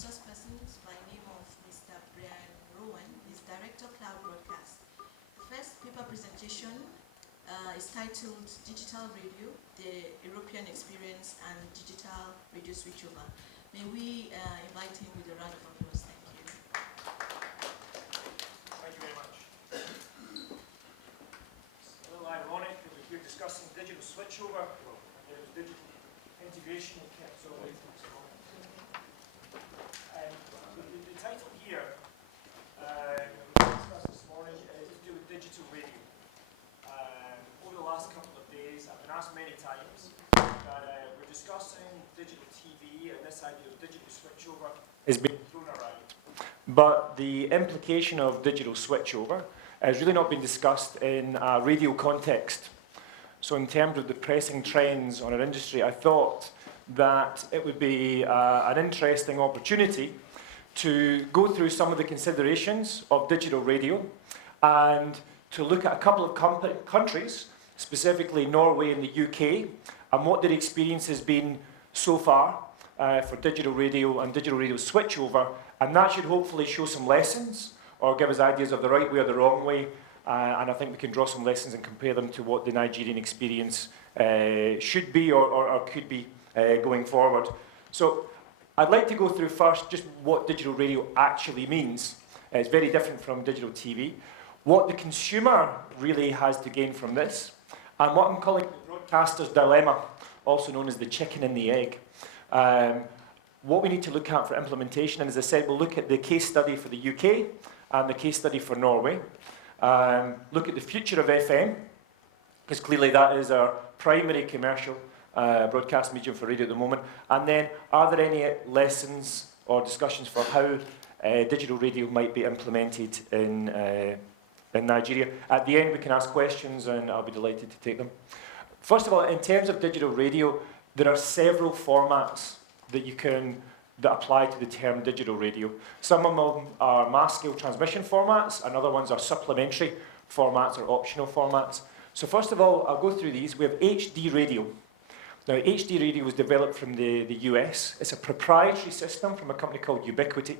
resource persons by name of Mr. Rowan. He's Director Clydebroadcast. The first paper presentation is titled Digital Radio, the European Experience and Digital Radio Switchover. May we invite him with a round of applause. Thank you. Thank you very much. It's a little ironic that we're here discussing digital switchover, and there was digital integration that kept so late. The title here, we discussed this morning, is to do with digital radio. Over the last couple of days, I've been asked many times that we're discussing digital TV, and this idea of digital switchover is being thrown around. But the implication of digital switchover has really not been discussed in a radio context. So in terms of the pressing trends on our industry, I thought that it would be an interesting opportunity to go through some of the considerations of digital radio and to look at a couple of countries, specifically Norway and the UK, and what their experience has been so far for digital radio and digital radio switchover, and that should hopefully show some lessons or give us ideas of the right way or the wrong way, and I think we can draw some lessons and compare them to what the Nigerian experience should be or could be going forward. So I'd like to go through first just what digital radio actually means. It's very different from digital TV. What the consumer really has to gain from this, and what I'm calling the broadcaster's dilemma, also known as the chicken and the egg. What we need to look at for implementation, and as I said, we'll look at the case study for the UK and the case study for Norway. Look at the future of FM, because clearly that is our primary commercial broadcast medium for radio at the moment. And then, are there any lessons or discussions for how digital radio might be implemented in Nigeria? At the end, we can ask questions, and I'll be delighted to take them. First of all, in terms of digital radio, there are several formats that apply to the term digital radio. Some of them are mass-scale transmission formats, and other ones are supplementary formats or optional formats. So first of all, I'll go through these. We have HD radio. Now, HD radio was developed from the US. It's a proprietary system from a company called Ubiquiti.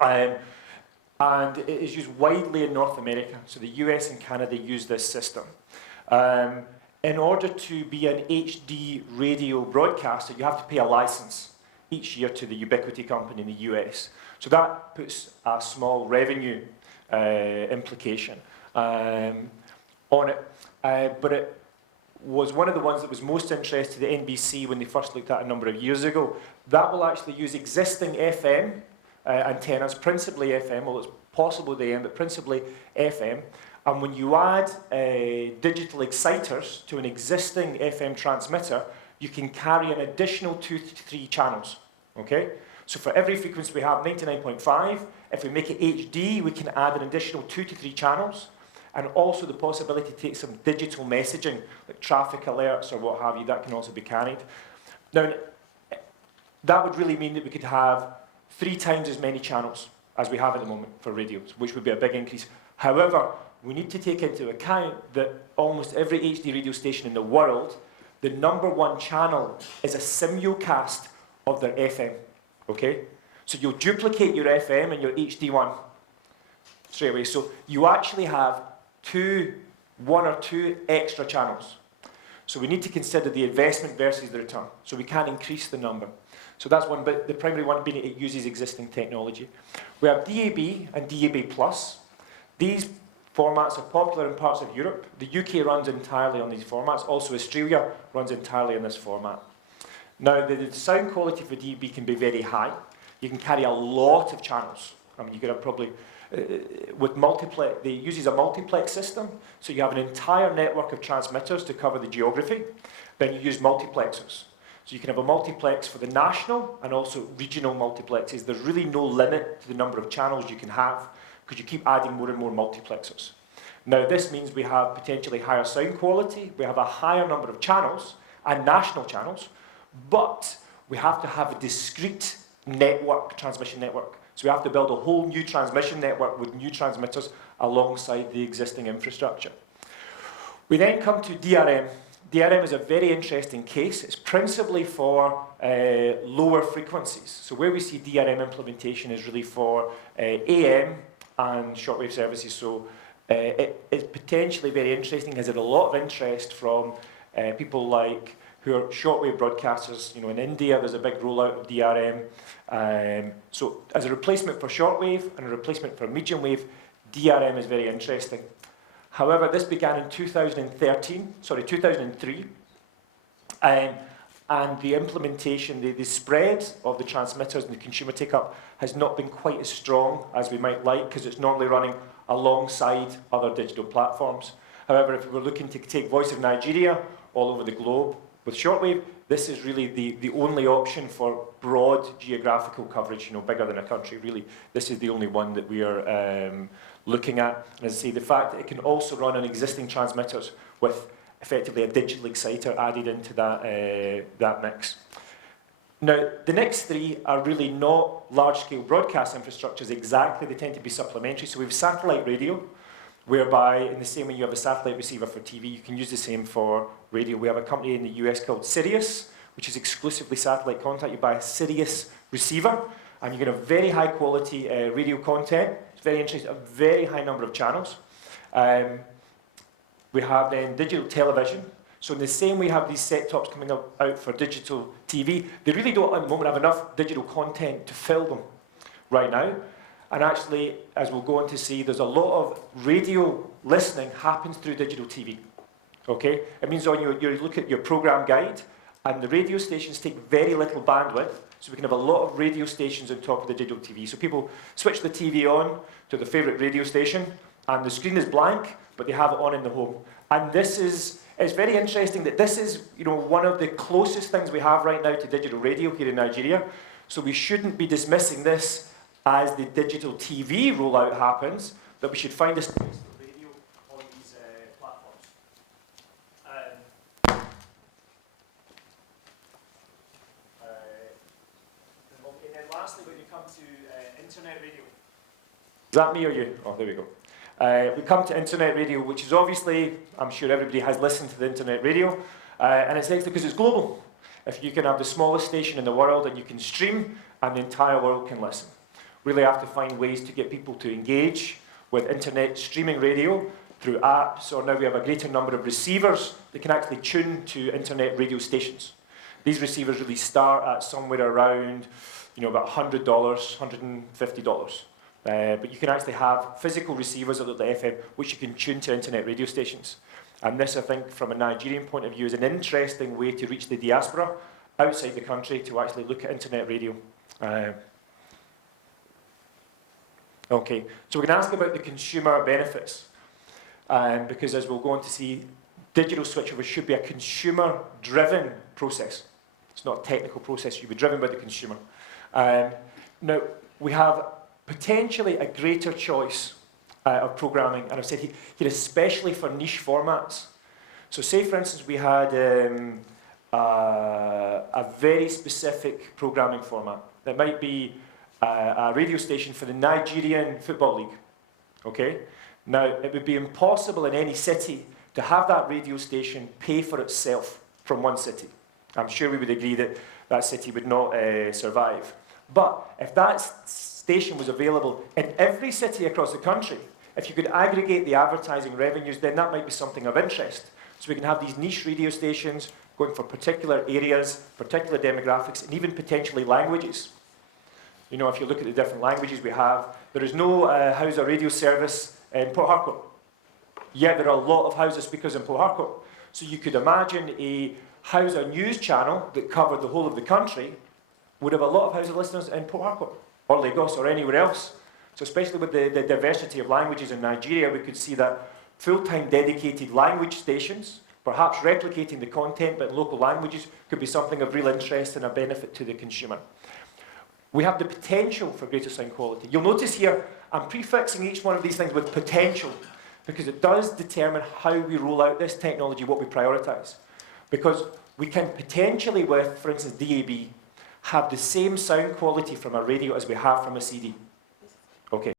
And it is used widely in North America. So the US and Canada use this system. In order to be an HD radio broadcaster, you have to pay a license each year to the Ubiquiti company in the US. So that puts a small revenue implication on it. But it was one of the ones that was most interesting to the NBC when they first looked at it a number of years ago. That will actually use existing FM antennas, principally FM, well, it's possible the AM, but principally FM. And when you add digital exciters to an existing FM transmitter, you can carry an additional 2 to 3 channels, okay? So for every frequency we have 99.5, if we make it HD, we can add an additional 2 to 3 channels, and also the possibility to take some digital messaging, like traffic alerts or what have you, that can also be carried. Now, that would really mean that we could have 3 times as many channels as we have at the moment for radios, which would be a big increase. However, we need to take into account that almost every HD radio station in the world, the #1 channel is a simulcast of their FM, okay? So you'll duplicate your FM and your HD1 straight away. So you actually have 1 or 2 extra channels. So we need to consider the investment versus the return. So we can increase the number. So that's one, but the primary one being it uses existing technology. We have DAB and DAB+. These formats are popular in parts of Europe. The UK runs entirely on these formats. Also, Australia runs entirely on this format. Now, the sound quality for DAB can be very high. You can carry a lot of channels. I mean, you could have probably, with multiplex, it uses a multiplex system. So you have an entire network of transmitters to cover the geography. Then you use multiplexers. So you can have a multiplex for the national and also regional multiplexes. There's really no limit to the number of channels you can have, because you keep adding more and more multiplexers. Now, this means we have potentially higher sound quality, we have a higher number of channels, and national channels, but we have to have a discrete network, transmission network. So we have to build a whole new transmission network with new transmitters alongside the existing infrastructure. We then come to DRM. DRM is a very interesting case. It's principally for lower frequencies. So where we see DRM implementation is really for AM and shortwave services. So it's potentially very interesting. Has had a lot of interest from people like who are shortwave broadcasters. You know, in India, there's a big rollout of DRM. So as a replacement for shortwave and a replacement for medium wave, DRM is very interesting. However, this began in 2003, and the implementation, the spread of the transmitters and the consumer take-up has not been quite as strong as we might like, because it's normally running alongside other digital platforms. However, if we were looking to take Voice of Nigeria all over the globe with shortwave, this is really the only option for broad geographical coverage, you know, bigger than a country, really. This is the only one that we are looking at. And as I say, the fact that it can also run on existing transmitters with effectively a digital exciter added into that mix. Now, the next three are really not large-scale broadcast infrastructures exactly. They tend to be supplementary. So we have satellite radio, whereby in the same way you have a satellite receiver for TV, you can use the same for radio. We have a company in the US called Sirius, which is exclusively satellite contact. You buy a Sirius receiver, and you get a very high-quality radio content. It's very interesting, a very high number of channels. We have then digital television. So in the same way we have these set-tops coming out for digital TV, they really don't at the moment have enough digital content to fill them right now. And actually, as we'll go on to see, there's a lot of radio listening happens through digital TV. Okay? It means on you look at your program guide, and the radio stations take very little bandwidth, so we can have a lot of radio stations on top of the digital TV. So people switch the TV on to their favourite radio station, and the screen is blank, but they have it on in the home. And it's very interesting that this is, you know, one of the closest things we have right now to digital radio here in Nigeria. So we shouldn't be dismissing this as the digital TV rollout happens, that we should find a space for radio on these platforms. And then lastly, when you come to internet radio. Is that me or you? Oh, there we go. We come to internet radio, which is obviously, I'm sure everybody has listened to the internet radio, and it's excellent because it's global. If you can have the smallest station in the world and you can stream, and the entire world can listen. Really have to find ways to get people to engage with internet streaming radio through apps, or now we have a greater number of receivers that can actually tune to internet radio stations. These receivers really start at somewhere around, you know, about $100, $150. But you can actually have physical receivers at the FM which you can tune to internet radio stations. And this, I think, from a Nigerian point of view, is an interesting way to reach the diaspora outside the country to actually look at internet radio. Okay, so we're going to ask about the consumer benefits. Because as we'll go on to see, digital switchover should be a consumer-driven process. It's not a technical process, you should be driven by the consumer. Now, we have potentially a greater choice of programming, and I've said here, especially for niche formats. So say, for instance, we had a very specific programming format. That might be a radio station for the Nigerian Football League. Okay? Now, it would be impossible in any city to have that radio station pay for itself from one city. I'm sure we would agree that that city would not survive. But if that station was available in every city across the country, if you could aggregate the advertising revenues, then that might be something of interest. So we can have these niche radio stations going for particular areas, particular demographics, and even potentially languages. You know, if you look at the different languages we have, there is no Hausa radio service in Port Harcourt. Yet there are a lot of Hausa speakers in Port Harcourt. So you could imagine a Hausa news channel that covered the whole of the country would have a lot of Hausa listeners in Port Harcourt, or Lagos, or anywhere else. So especially with the diversity of languages in Nigeria, we could see that full-time dedicated language stations, perhaps replicating the content but in local languages, could be something of real interest and a benefit to the consumer. We have the potential for greater sound quality. You'll notice here, I'm prefixing each one of these things with potential, because it does determine how we roll out this technology, what we prioritise. Because we can potentially, with, for instance, DAB, have the same sound quality from a radio as we have from a CD. Okay.